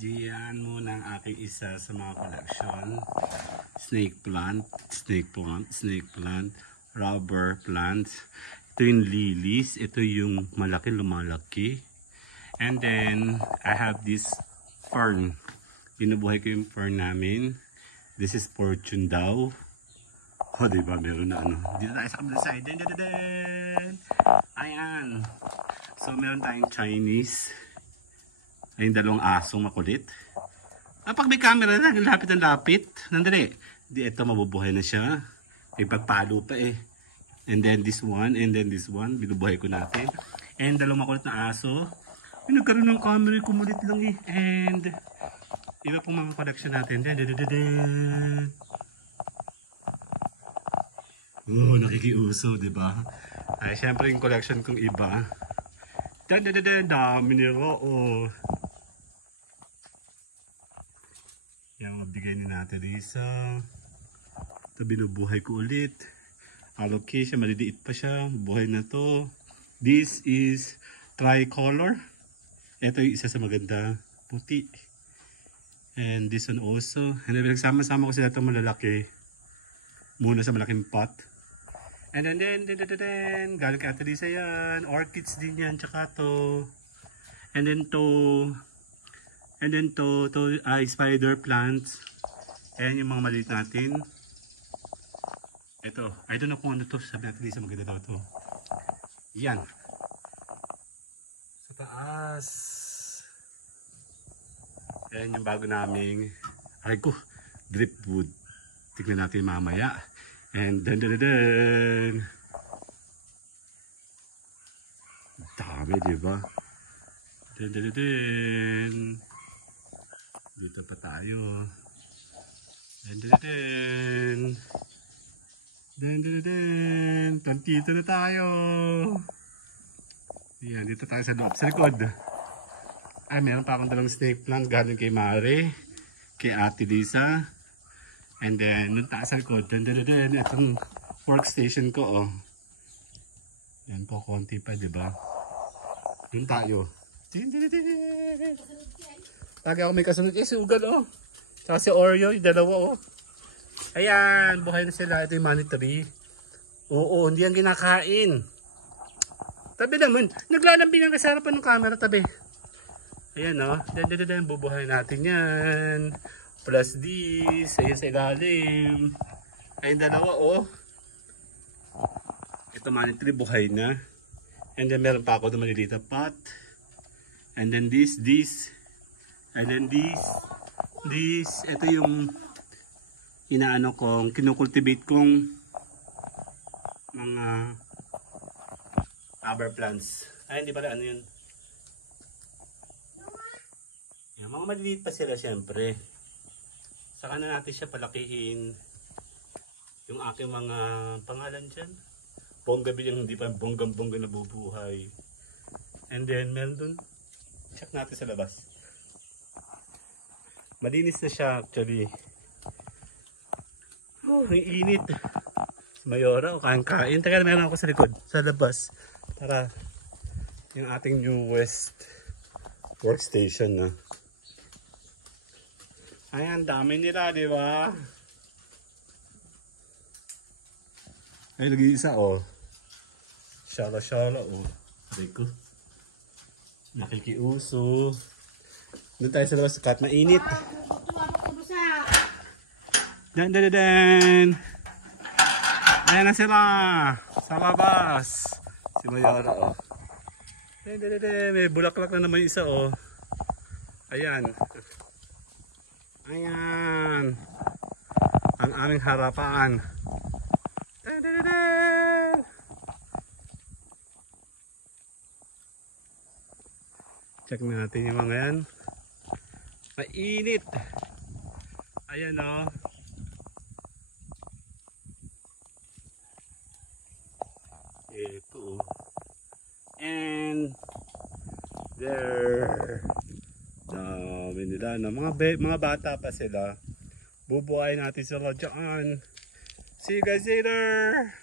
Diyan muna ang aking isa sa mga collection. Snake plant, rubber plants. Ito yung lilies. Ito yung malaki lumalaki. And then, I have this fern. Binubuhay ko yung fern namin. This is fortune daw. Oh, diba? Meron na ano. Dito tayo sa kabilang side. Ayan. So, meron tayong Chinese. Ayun, dalawang asong makulit. Pag may camera na, lapit ng lapit. Nandali. Di, ito mabubuhay na siya. May pagpalo pa eh. And then this one, and then this one. Binubuhay ko natin. And dalawang makulit na aso. Ay, nagkaroon ng camera, kumulit lang eh. And iba pong mga collection natin. Oh, nakikiuso, diba? Ay, syempre yung collection kong iba. Dami nila, oh. Yan, mabigay ni natin Risa. Ito, binubuhay ko ulit. Allocation, maliliit pa siya. Buhay na to. This is tricolor. Ito yung isa sa maganda. Puti. And this one also. And then, pinagsama-sama ko sila itong malalaki. Muna sa malaking pot. And then, galing kay Ate Risa yan. Orchids din yan, tsaka to. And then to ay spider plants. Ayan yung mga maliit natin. Ito, I don't know kung ano to. Sabi natin Risa, maganda daw to. Yan. Sa taas. Ayan yung bago naming, ay ko, dripwood. Tignan natin mamaya. And dun. Dami, diba? Dun. Dito pa tayo. Dun. Tantito na tayo. Yan, dito tayo sa loob. Sa likod. Ay, meron pa akong dalawang snake plant galing kay Mare, kay Ate Risa. And then, nung taas sa likod. Itong workstation ko, oh. Yan po, konti pa, diba? Yun tayo. Lagi ako may kasunod. Sugal, oh. Tsaka si Oreo, yung dalawa, oh. Ayan, buhay na sila. Ito yung money tree. Oo, hindi yan kinakain. Tabi naman. Naglalambing ang kasarapan ng camera, tabi. Ayan, oh. Bubuhay natin yan. Plus this. Ayan sa ilalim. Ayan, dalawa, oh. Ito money tree, buhay na. And then, meron pa ako na maliliit na pot. And then this. And then this, ito yung inaano kong, kinukultivate kong mga rubber plants. Ay, hindi pala ano yun. Yan, mga maliliit pa sila syempre. Saka na natin siya palakihin. Yung aking mga pangalan dyan. Bonggabil yung hindi pa bonggang-bongga nabubuhay. And then meron dun. Check natin sa labas. Malinis na siya actually. Oh, ang init. Mayora o kain-kain. Teka, meron ako sa likod, sa labas. Tara. Yung ating newest workstation na. Ayan, dami nila, di ba? Ay, lagi isa, oh. Shala, oh. Aray ko. Nakikiuso. Doon tayo sa labas, kat mainit. Dan. Ayan na sila. Sa labas. Si Mayara, oh. May bulaklak na naman isa, oh. Ayan. Ang aming harapan. Check natin yung mga yan. Mainit. Ayan, oh. Ito. And there. Dami nila na mga bata pa sila. Bubuhayin natin sila dyan. See you guys later.